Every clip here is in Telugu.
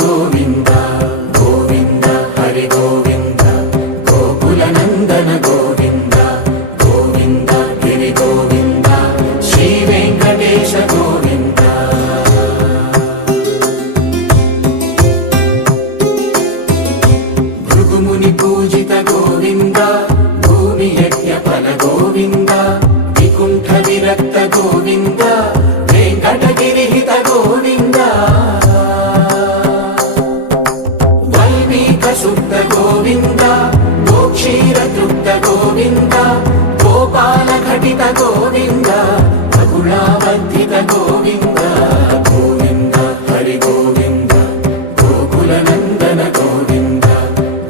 గోవింద గోవింద హరి గోవింద గోకుల నందన గోవింద గోవింద గిరి గోవింద శ్రీ వెంకటేశ గోవింద భృగుముని పూజిత గోవింద భూమి యజ్ఞ ఫల గోవింద వికుంఠ విరక్త గోవింద వెంకటగిరిహిత గోవింద వల్మీక శుద్ధ గోవింద గోక్షీర తృప్త గోవింద గోపాల ఘటిత గోవింద రఘుళావర్ధిత గోవింద గోవింద హరి గోవింద గోకుల నందన గోవింద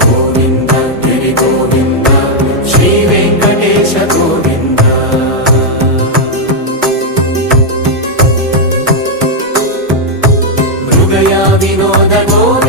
గోవింద గిరి గోవింద శ్రీ వెంకటేశ గోవింద వినోద గోవింద